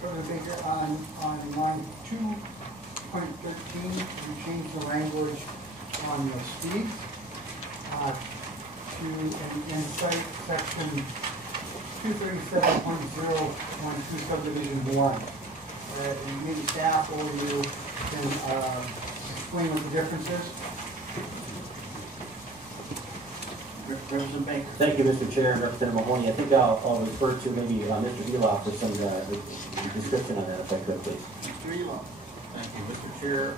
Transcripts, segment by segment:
President Baker, on line 2.13, we changed the language on the speeds to inside section 237.012 subdivision 1. And maybe staff or you can explain what the difference is. Representative Baker. Thank you, Mr. Chair and Representative Mahoney. I think I'll refer to maybe Mr. Eloff for some description on that, if I could, please. Mr. Eloff. Thank you, Mr. Chair.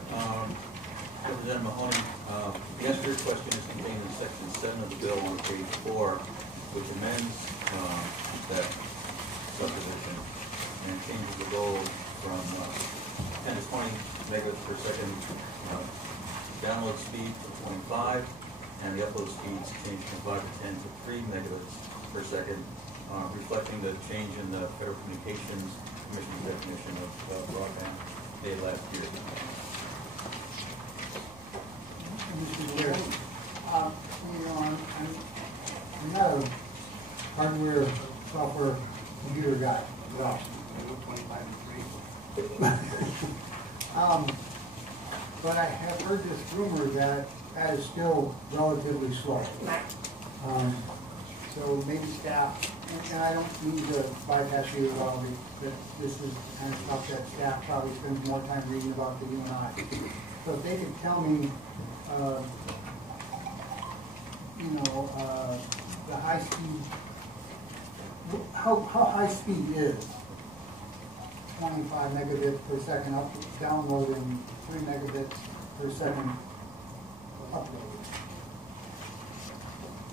Representative Mahoney, the answer to your question is contained in section 7 of the bill on page 4, which amends that subdivision and changes the goal from 10 to 20 megabits per second download speed to 25, and the upload speeds changed from 5 to 10 to 3 megabits per second, reflecting the change in the Federal Communications Commission's definition of broadband data last year. Mr. Chair, I'm not a hardware, software, computer guy. No. But I have heard this rumor that is still relatively slow. So maybe staff, and I don't mean to bypass you at all, but this is kind of stuff that staff probably spends more time reading about than you and I. So if they could tell me, the high speed, how high speed is 25 megabits per second download and 3 megabits per second upload.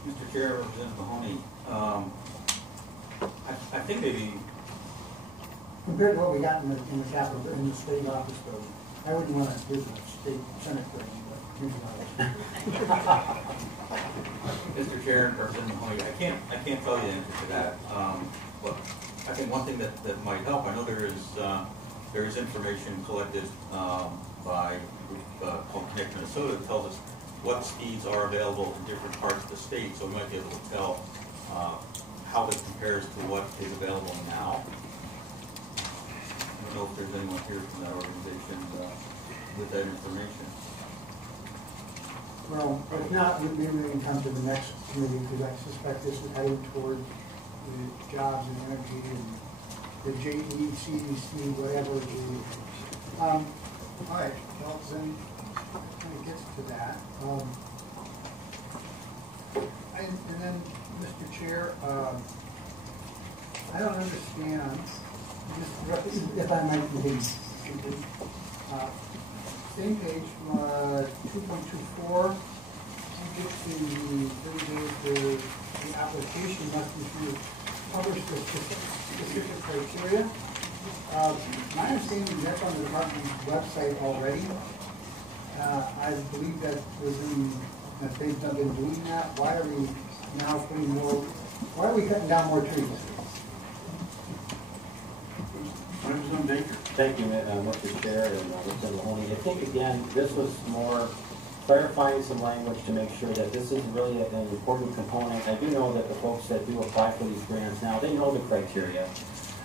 Mr. Chair, Representative Mahoney, I think maybe compared to what we got in the Capitol, in the state office building. I wouldn't want to do the state senate building, but here's Mr. Chair and Representative Mahoney, I can't tell you the answer to that. But I think one thing that might help, I know there is information collected by a group called Connect Minnesota that tells us what speeds are available in different parts of the state, so we might be able to tell how this compares to what is available now. I don't know if there's anyone here from that organization with that information. Well, if not, maybe we can come to the next committee, because I suspect this is heading toward the jobs and energy and the JE, CDC, whatever. All right, well, then it kind of gets to that. And then, Mr. Chair, I don't understand, if I might continue, same page, 2.24, you get to the 30 days where the application must publish the specific criteria. My understanding is that's on the department's website already. I believe that was that they've been doing that. Why are we now putting more, why are we cutting down more trees? Thank you, Mr. Chair and Mr. Mahoney. I think, again, this was more clarifying some language to make sure that this is really an important component. I do know that the folks that do apply for these grants now, they know the criteria.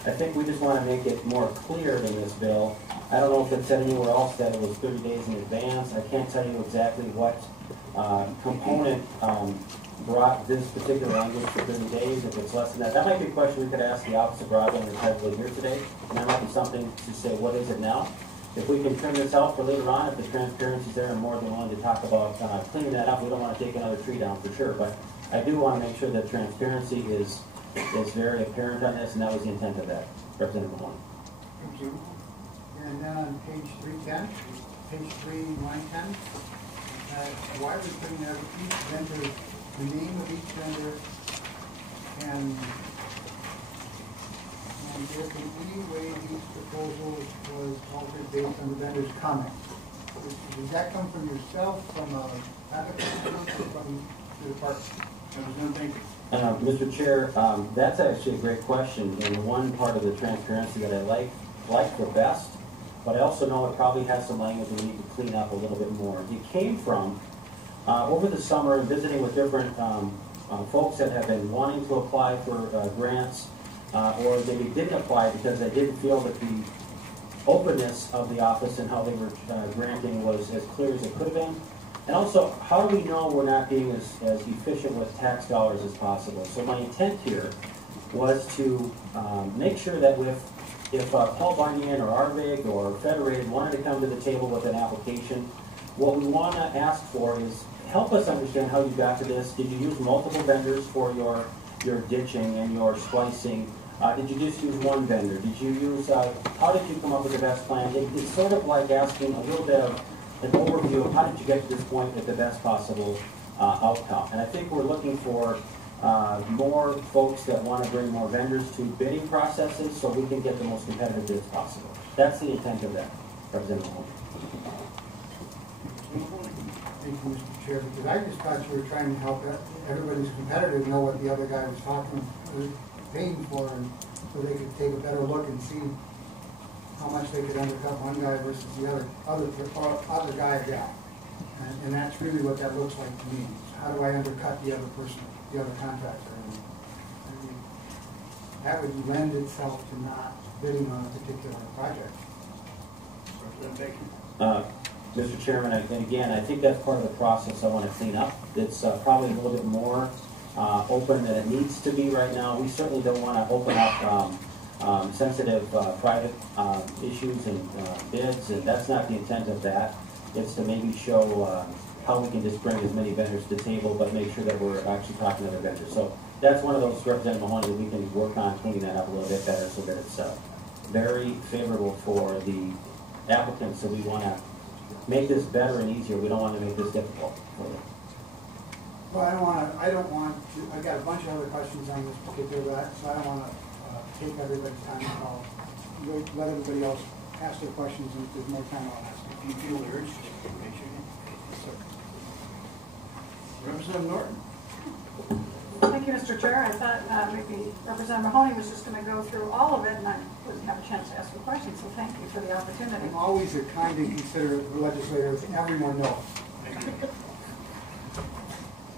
I think we just want to make it more clear in this bill. I don't know if it said anywhere else that it was 30 days in advance. I can't tell you exactly what component brought this particular language for 30 days, if it's less than that. That might be a question we could ask the Office of Broadband and Tribal here today, and that might be something to say, what is it now? If we can trim this out for later on, if the transparency is there, I'm more than willing to talk about cleaning that up. We don't want to take another tree down for sure, but I do want to make sure that transparency is very apparent on this, and that was the intent of that. Representative Mahoney. Thank you. And then on page 310, page 3, line 10, why are we putting there each vendor, the name of each vendor, and if in any way each proposal was altered based on the vendor's comment? Does that come from yourself, from a applicant, or from the department? Mr. Chair, that's actually a great question, and one part of the transparency that I like the best, but I also know it probably has some language we need to clean up a little bit more. It came from, over the summer, visiting with different folks that have been wanting to apply for grants. or they didn't apply because they didn't feel that the openness of the office and how they were granting was as clear as it could have been. And also, how do we know we're not being as efficient with tax dollars as possible? So my intent here was to make sure that if Paul Bunyan or Arvig or Federated wanted to come to the table with an application, what we want to ask for is help us understand how you got to this. Did you use multiple vendors for your ditching and your splicing? Did you just use one vendor? Did you use, how did you come up with the best plan? It's sort of like asking a little bit of an overview of how did you get to this point with the best possible outcome. And I think we're looking for more folks that want to bring more vendors to bidding processes so we can get the most competitive bids possible. That's the intent of that, Representative Mahoney. Thank you, Mr. Chair, because I just thought you were trying to help everybody's competitor know what the other guy was paying for, and so they could take a better look and see how much they could undercut one guy versus the other guy or gal. And that's really what that looks like to me. How do I undercut the other person, the other contractor? And that would lend itself to not bidding on a particular project. Mr. Chairman, and again, I think that's part of the process I want to clean up. It's probably a little bit more open than it needs to be right now. We certainly don't want to open up sensitive private issues and bids, and that's not the intent of that. It's to maybe show how we can just bring as many vendors to the table, but make sure that we're actually talking to other vendors. So that's one of those, Representative Mahoney, that we can work on cleaning that up a little bit better so that it's very favorable for the applicants. So we want to make this better and easier. We don't want to make this difficult for them. Well, I don't want to, I've got a bunch of other questions on this particular, so I don't want to take everybody's time at all. Let everybody else ask their questions, and if there's more time, I'll ask them. If you feel urged, raise your hand. Representative Norton. Thank you, Mr. Chair. I thought maybe Representative Mahoney was just going to go through all of it, and I wouldn't have a chance to ask a question, so thank you for the opportunity. I'm always a kind and considerate legislator, as everyone knows.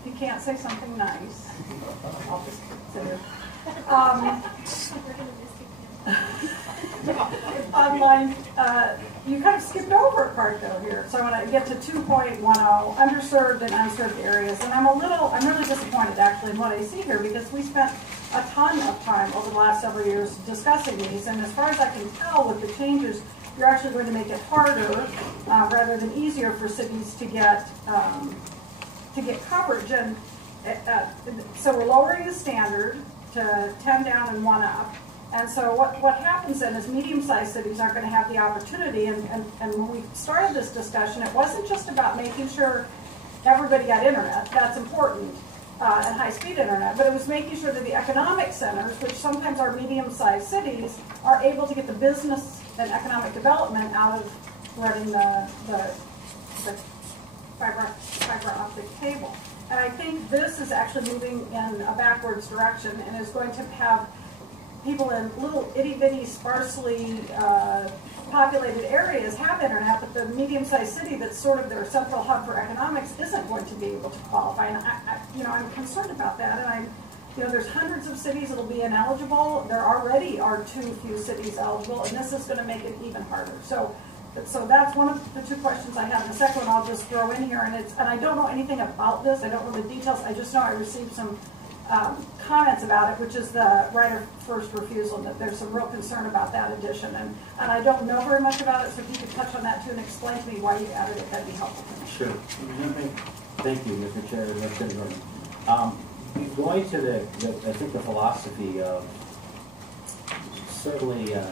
If you can't say something nice, I'll just say it. Online, you kind of skipped over a part though here. So when I get to 2.10, underserved and unserved areas, and I'm really disappointed actually in what I see here, because we spent a ton of time over the last several years discussing these, and as far as I can tell with the changes, you're actually going to make it harder rather than easier for cities to get coverage. And so we're lowering the standard to 10 down and 1 up. And so what happens then is medium-sized cities aren't going to have the opportunity, and when we started this discussion, it wasn't just about making sure everybody got internet, that's important, and high-speed internet, but it was making sure that the economic centers, which sometimes are medium-sized cities, are able to get the business and economic development out of running the fiber optic cable. And I think this is actually moving in a backwards direction and is going to have people in little itty-bitty, sparsely populated areas have internet, but the medium-sized city that's sort of their central hub for economics isn't going to be able to qualify. And I'm concerned about that. And there's hundreds of cities that'll be ineligible. There already are too few cities eligible, and this is going to make it even harder. So that's one of the two questions I have. And the second one I'll just throw in here, and I don't know anything about this. I don't know the details. I just know I received some comments about it, which is the right of first refusal, and that there's some real concern about that addition. And I don't know very much about it, so if you could touch on that too and explain to me why you added it, that'd be helpful to me. Sure. Thank you, Mr. Chair. Going to I think the philosophy of certainly, I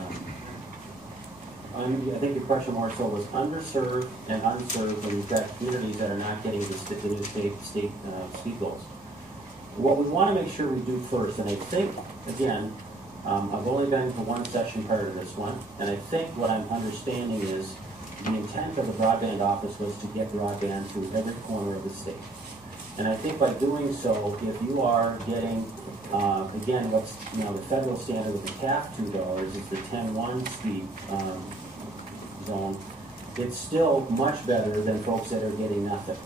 think your question more so was underserved and unserved, and you've got communities that are not getting the new state speed goals. What we want to make sure we do first, and I think, again, I've only been to one session prior to this one, and I think what I'm understanding is the intent of the broadband office was to get broadband to every corner of the state. And I think by doing so, if you are getting, again, what's the federal standard with the CAF $2 is the 10-1 speed zone, it's still much better than folks that are getting nothing.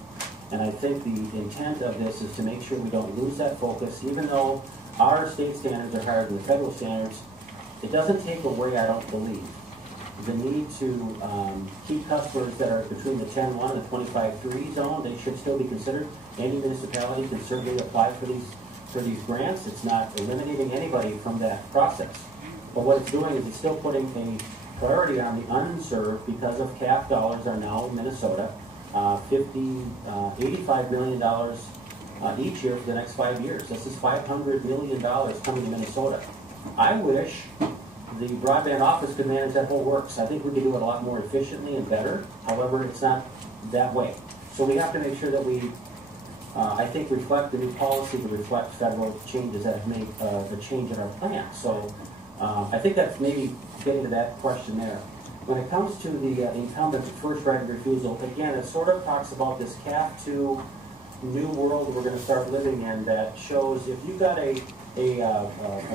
And I think the intent of this is to make sure we don't lose that focus, even though our state standards are higher than the federal standards, it doesn't take away, I don't believe, the need to keep customers that are between the 10.1 and the 25.3 zone. They should still be considered. Any municipality can certainly apply for these grants. It's not eliminating anybody from that process. But what it's doing is it's still putting a priority on the unserved because of CAF dollars are now in Minnesota, $85 million each year for the next 5 years. This is $500 million coming to Minnesota. I wish the broadband office could manage that whole works. I think we could do it a lot more efficiently and better. However, it's not that way. So we have to make sure that we, I think, reflect the new policy to reflect federal changes that have made the change in our plan. So I think that's maybe getting to that question there. When it comes to the incumbent first right of refusal, again, it sort of talks about this CAF 2 new world we're going to start living in that shows if you've got a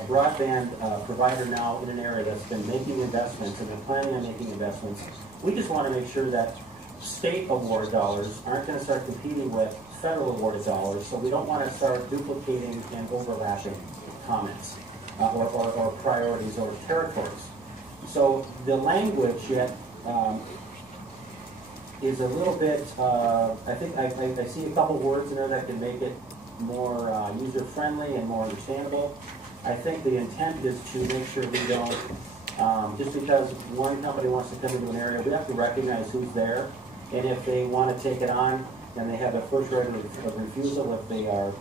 broadband provider now in an area that's been making investments and been planning on making investments, we just want to make sure that state award dollars aren't going to start competing with federal awarded dollars, so we don't want to start duplicating and overlapping comments or priorities or territories. So the language yet is a little bit, I think I see a couple words in there that can make it more user-friendly and more understandable. I think the intent is to make sure we don't, just because one company wants to come into an area, we have to recognize who's there, and if they want to take it on, and they have a first right of refusal, if they are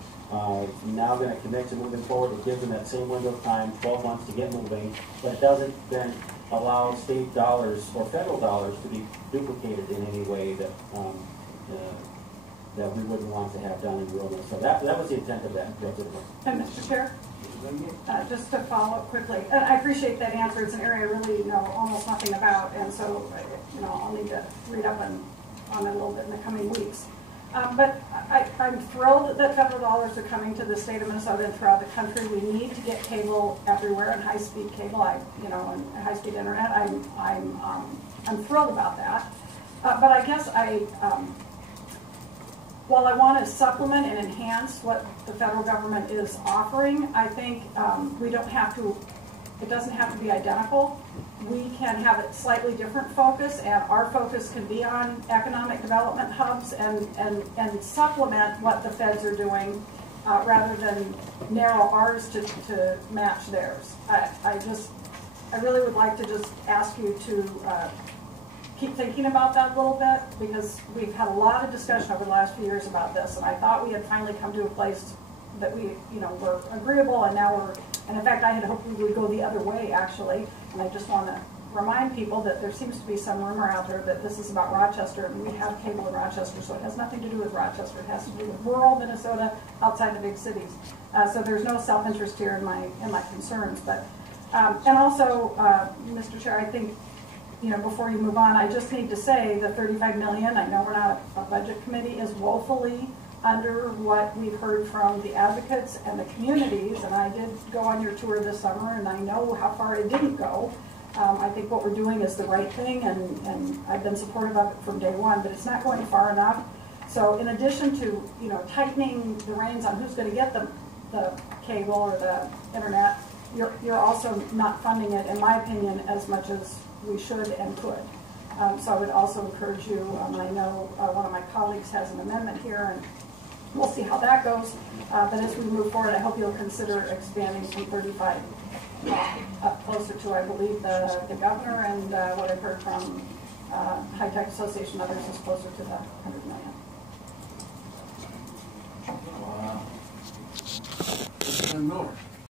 now going to commit to moving forward, it gives them that same window of time, 12 months to get moving, but it doesn't then allow state dollars or federal dollars to be duplicated in any way that that we wouldn't want to have done in rural. So that was the intent of that. And Mr. Chair, just to follow up quickly, and I appreciate that answer. It's an area I really know almost nothing about, and so I'll need to read up on it a little bit in the coming weeks. But I'm thrilled that federal dollars are coming to the state of Minnesota and throughout the country. We need to get cable everywhere and high-speed cable, and high-speed internet. I'm thrilled about that. But I guess while I want to supplement and enhance what the federal government is offering, I think we don't have to. It doesn't have to be identical. We can have a slightly different focus, and our focus can be on economic development hubs and supplement what the feds are doing rather than narrow ours to match theirs. I really would like to just ask you to keep thinking about that a little bit, because we've had a lot of discussion over the last few years about this, and I thought we had finally come to a place that we were agreeable, and now we're. And in fact, I had hoped we would go the other way, actually. And I just want to remind people that there seems to be some rumor out there that this is about Rochester, and we have cable in Rochester, so it has nothing to do with Rochester. It has to do with rural Minnesota outside the big cities. So there's no self-interest here in my concerns. But and also, Mr. Chair, I think before you move on, I just need to say the $35 million. I know we're not a budget committee, is woefully under what we've heard from the advocates and the communities, and I did go on your tour this summer, and I know how far it didn't go. I think what we're doing is the right thing, and I've been supportive of it from day one, but it's not going far enough. So in addition to tightening the reins on who's going to get the cable or the internet, you're also not funding it, in my opinion, as much as we should and could. So I would also encourage you, I know one of my colleagues has an amendment here, and we'll see how that goes. But as we move forward, I hope you'll consider expanding from 35 up closer to, I believe, the governor, and what I've heard from High Tech Association and others is closer to the 100 million. Wow. North.